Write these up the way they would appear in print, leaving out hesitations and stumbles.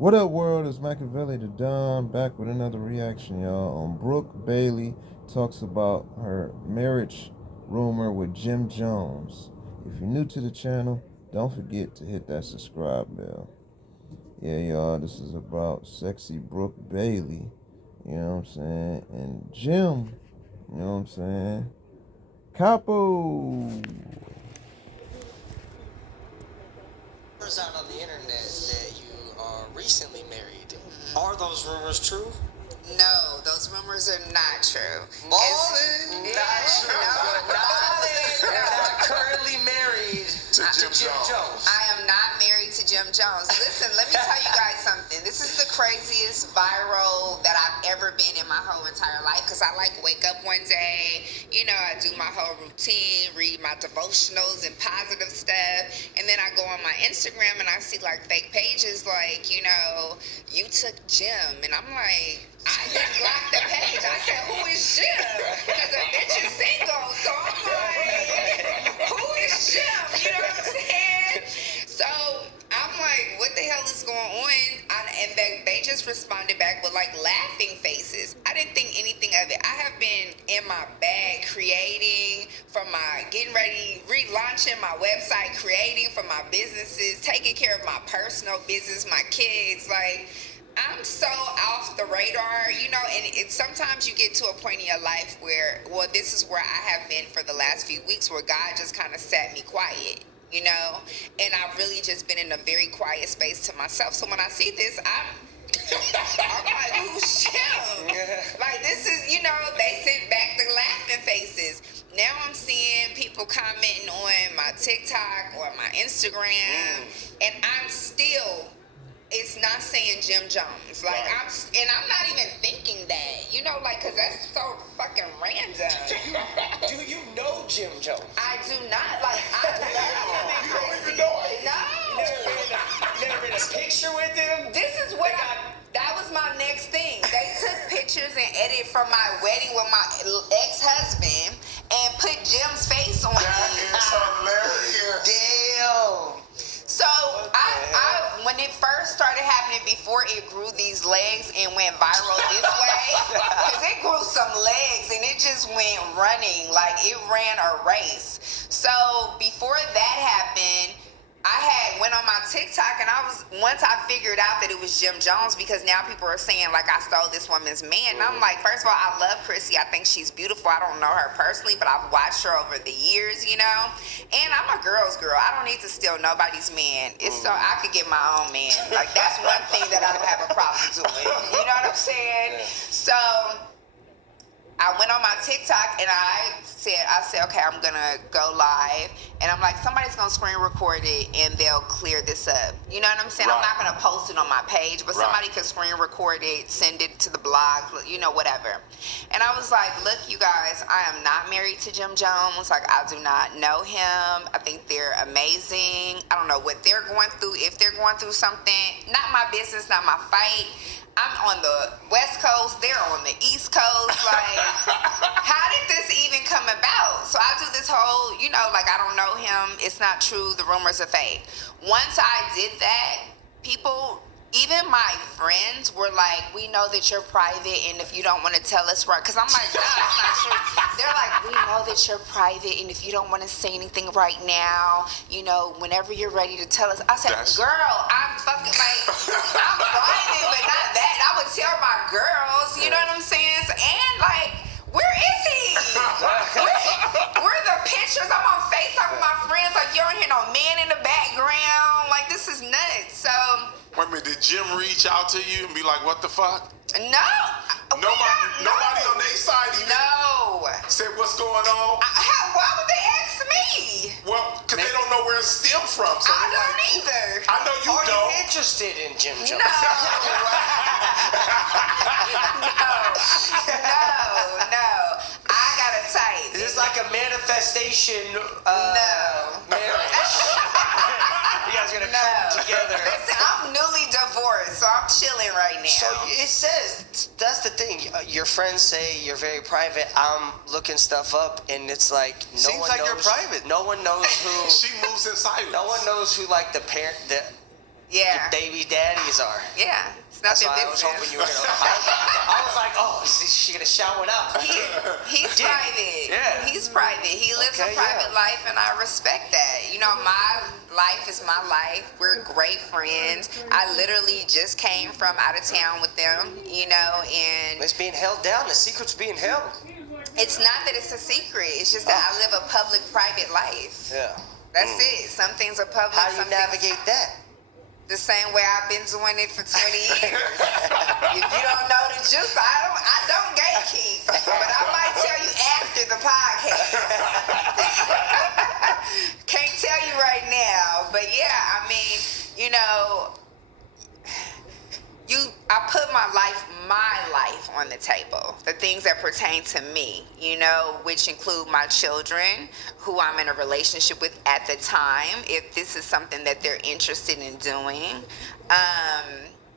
What up, world? It's Machiavelli the Don back with another reaction, y'all. Brooke Bailey talks about her marriage rumor with Jim Jones. If you're new to the channel, don't forget to hit that subscribe bell. Yeah, y'all, this is about sexy Brooke Bailey, you know what I'm saying, and Jim, you know what I'm saying, Capo. Rumors out on the internet that you are recently married. Are those rumors true? No, those rumors are not true. Ballin', not true. No, You're not currently married to Jim Jones. I am not married to Jim Jones. Listen, let me tell you guys something. This is the craziest viral that I've ever been in my whole entire life because I like wake up one day, I do my whole routine, read my devotionals and positive stuff, and then I go on my Instagram and I see like fake pages like, you took Jim, and I'm like, I didn't block the page. I said, who is Jim? Because the bitch is single. So I'm like, who is Jim? You know what I'm saying? So I'm like, what the hell is going on? And they just responded back with like laughing faces. I didn't think anything of it. I have been in my bag creating for my getting ready, relaunching my website, creating for my businesses, taking care of my personal business, my kids, like. I'm so off the radar, and sometimes you get to a point in your life where, well, this is where I have been for the last few weeks where God just kind of sat me quiet, and I've really just been in a very quiet space to myself. So when I see this, I'm like, who's Jim? Like, this is, they sent back the laughing faces. Now I'm seeing people commenting on my TikTok or my Instagram, and I'm still... It's not saying Jim Jones. Like, right. I'm not even thinking that. Because that's so fucking random. Do you know Jim Jones? I do not. Like, I love him and Chrissy. No. You never been a picture with him? This is what that was my next thing. They took pictures and edited from my wedding with my ex-husband and put Jim's face on it. That is hilarious. Damn. So I when it first started happening, before it grew these legs and went viral this way, because it grew some legs and it just went running, like it ran a race. So before that happened, I had went on my TikTok and once I figured out that it was Jim Jones, because now people are saying like I stole this woman's man. And I'm like, first of all, I love Chrissy. I think she's beautiful. I don't know her personally, but I've watched her over the years, And I'm a girl's girl. I don't need to steal nobody's man. It's so I could get my own man. Like, that's one thing that I don't have a problem doing. You know what I'm saying? So I went on my TikTok and I said, okay, I'm gonna go live, and I'm like, somebody's gonna screen record it and they'll clear this up. You know what I'm saying? Right. I'm not gonna post it on my page, but somebody could screen record it, send it to the blog, whatever. And I was like, look, you guys, I am not married to Jim Jones. Like, I do not know him. I think they're amazing. I don't know what they're going through, if they're going through something. Not my business, not my fight. I'm on the West Coast, they're on the East Coast. Like, how did this even come about? So I do this whole, I don't know him, it's not true, the rumors are fake. Once I did that, people, even my friends were like, we know that you're private, and if you don't want to tell us, right? Because I'm like, no, it's not true. They're like, we know that you're private, and if you don't want to say anything right now, whenever you're ready to tell us. I said, girl, I'm fucking like, I'm private, but not that. I would tell my girls, you know what I'm saying? And like, where is he? Where are the pictures? I'm on FaceTime with my friends, like, you don't hear no man in the background. Like, this is nuts. So... Wait a minute, did Jim reach out to you and be like, what the fuck? No. Nobody on their side even said what's going on? Why would they ask me? Well, because they don't know where it stemmed from. So I don't either. I know you Are don't. you interested in Jim Jones? No. No. I got a type. Is this like a manifestation? No. Marriage? You guys gonna come together? Listen, I'm newly divorced, so I'm chilling right now. So it says, that's the thing. Your friends say you're very private. I'm looking stuff up, and it's like Seems like you're private. No one knows who. She moves in silence. No one knows who like the Yeah. your baby daddies are. Yeah. It's not That's their why I was business. hoping you were gonna. I was like, oh, is she gonna shout one out? He's private. Yeah. He's private. He lives a private life, and I respect that. You know, my life is my life. We're great friends. I literally just came from out of town with them, you know, and It's being held down. The secret's being held. it's not that it's a secret. It's just that I live a public-private life. Yeah. That's it. Some things are public. How do you some things navigate that? the same way I've been doing it for 20 years. If you don't know the juice, I don't gatekeep, but I might tell you after the podcast. Can't tell you right now, but yeah, I mean, you know, I put my life on the table. The things that pertain to me, you know, which include my children, who I'm in a relationship with at the time, if this is something that they're interested in doing.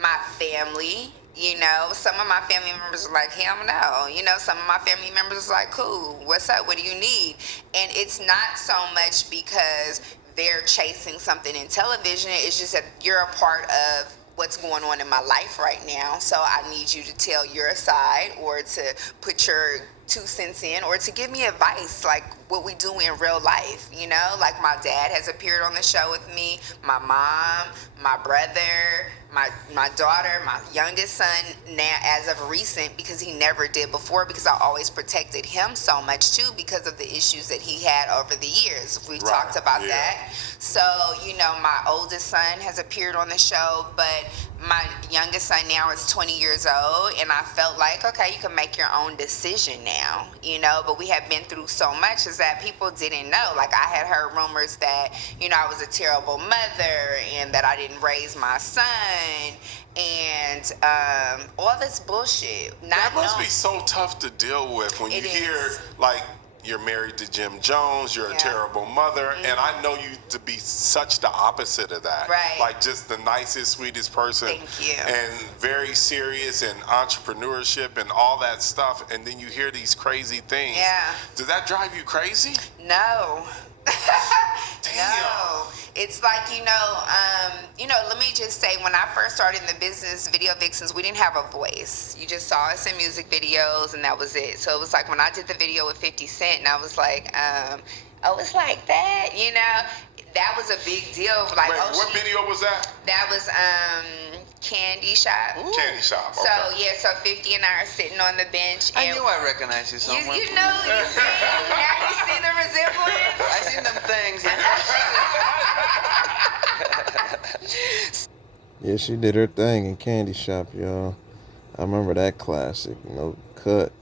My family, you know, some of my family members are like, hell no. You know, some of my family members are like, cool, what's up? What do you need? And it's not so much because they're chasing something in television. It's just that you're a part of what's going on in my life right now, so I need you to tell your side or to put your 2 cents in or to give me advice like what we do in real life, you know, like my dad has appeared on the show with me, my mom, my brother, my daughter, my youngest son now as of recent, because he never did before, because I always protected him so much too because of the issues that he had over the years. We've talked about that. So, you know, my oldest son has appeared on the show, but my youngest son now is 20 years old, and I felt like, okay, you can make your own decision now, you know, but we have been through so much is that people didn't know. Like, I had heard rumors that, you know, I was a terrible mother and that I didn't raise my son and all this bullshit. That must be so tough to deal with when you hear, like, you're married to Jim Jones, you're a terrible mother, and I know you to be such the opposite of that. Right. Like, just the nicest, sweetest person. Thank you. And very serious in entrepreneurship and all that stuff, and then you hear these crazy things. Yeah. Does that drive you crazy? No. Damn. No. It's like, you know, let me just say, when I first started in the business, Video Vixens, we didn't have a voice. You just saw us in music videos, and that was it. So it was like when I did the video with 50 Cent, and I was like, oh, it's like that, you know? That was a big deal. Like, Wait, what video was that? That was Candy Shop. Ooh. Candy Shop. Okay. So yeah, so 50 and I are sitting on the bench. I And knew I recognized you somewhere. you know, you see, now you see the resemblance. I seen them things. Yeah, she did her thing in Candy Shop, y'all. I remember that classic, no cut.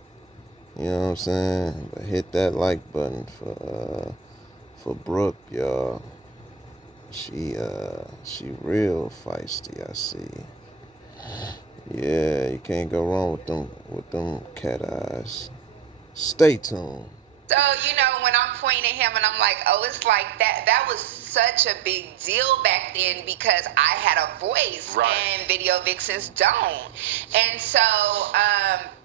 You know what I'm saying? But hit that like button for Brooke, y'all. She real feisty, I see. Yeah, you can't go wrong with them cat eyes. Stay tuned. So, you know, when I'm pointing at him and I'm like, oh, it's like that. That was such a big deal back then because I had a voice and Video Vixens don't. And so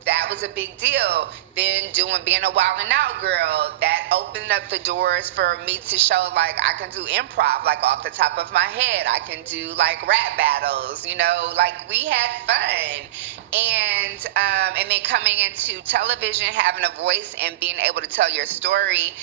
that was a big deal. Then being a Wild 'N Out girl, that opened up the doors for me to show, like, I can do improv, like, off the top of my head. I can do, like, rap battles, you know, like, we had fun. And then coming into television, having a voice and being able to tell your story,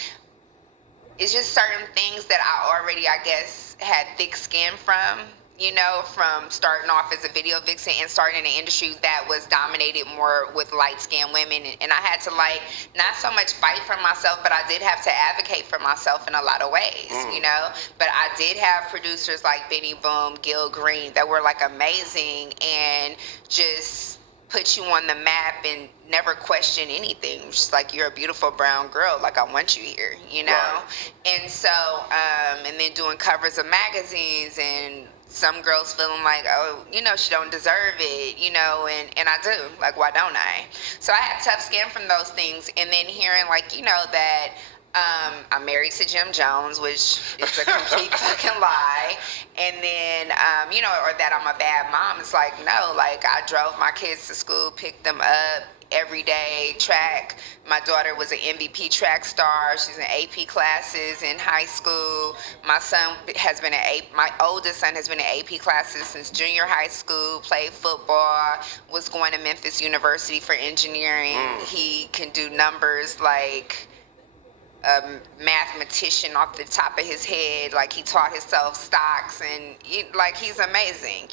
it's just certain things that I already, I guess, had thick skin from, you know, from starting off as a video vixen and starting in an industry that was dominated more with light-skinned women. And I had to, like, not so much fight for myself, but I did have to advocate for myself in a lot of ways, you know. But I did have producers like Benny Boom, Gil Green, that were, like, amazing and just put you on the map and never question anything. Just like, you're a beautiful brown girl, like, I want you here, you know. And so and then doing covers of magazines and some girls feeling like, oh, you know, she don't deserve it, you know, and I do. Like, why don't I? So I had tough skin from those things. And then hearing, like, you know, that I'm married to Jim Jones, which is a complete fucking lie. And then, or that I'm a bad mom. It's like, no, like I drove my kids to school, picked them up every day, track. My daughter was an MVP track star. She's in AP classes in high school. My oldest son has been in AP classes since junior high school, played football, was going to Memphis University for engineering. He can do numbers like a mathematician off the top of his head. Like he taught himself stocks, and he's amazing.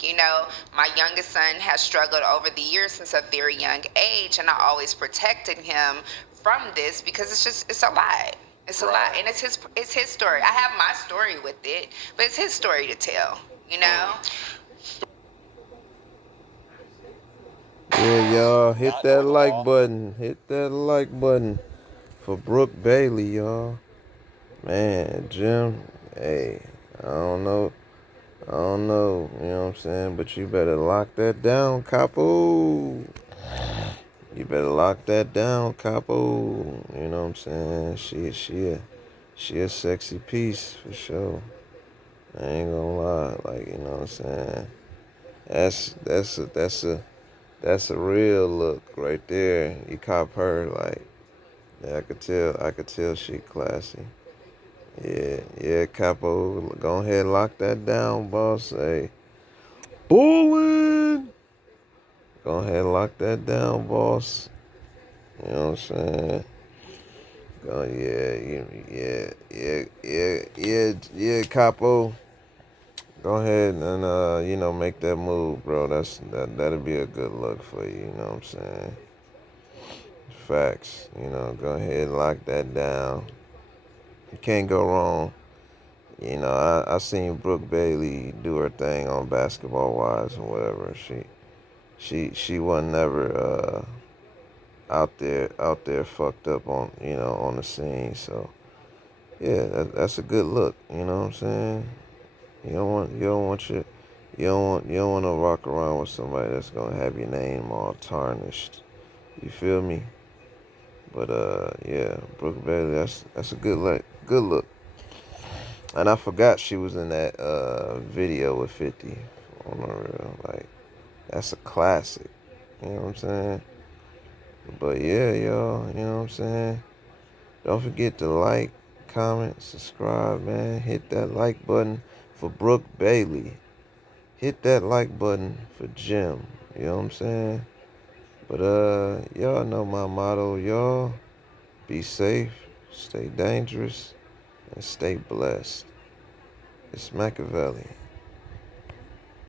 My youngest son has struggled over the years since a very young age, and I always protected him from this because it's a lot. It's a lot, and it's his story. I have my story with it, but it's his story to tell. Yeah, y'all, hit that like button. Hit that like button for Brooke Bailey, y'all. Man, Jim, hey, I don't know. I don't know, you know what I'm saying? But you better lock that down, capo. You better lock that down, capo. You know what I'm saying? She a sexy piece for sure. I ain't gonna lie, like, you know what I'm saying? That's a real look right there. You cop her, like, yeah, I could tell she classy. Yeah, capo, go ahead and lock that down, boss. Hey, bullin'. Go ahead and lock that down, boss. You know what I'm saying? Oh yeah, capo. Go ahead and make that move, bro. That'll be a good look for you. You know what I'm saying? Facts. Go ahead and lock that down. You can't go wrong. I seen Brooke Bailey do her thing on Basketball Wives and whatever. She wasn't never out there fucked up on the scene. So yeah, that's a good look. You know what I'm saying? You don't want to rock around with somebody that's gonna have your name all tarnished. You feel me? But yeah, Brooke Bailey, that's a good look. And I forgot she was in that video with 50 on the real. Like, that's a classic. You know what I'm saying? But yeah, y'all, you know what I'm saying? Don't forget to like, comment, subscribe, man. Hit that like button for Brooke Bailey. Hit that like button for Jim. You know what I'm saying? But y'all know my motto, y'all. Be safe, stay dangerous, and stay blessed. It's Machiavelli.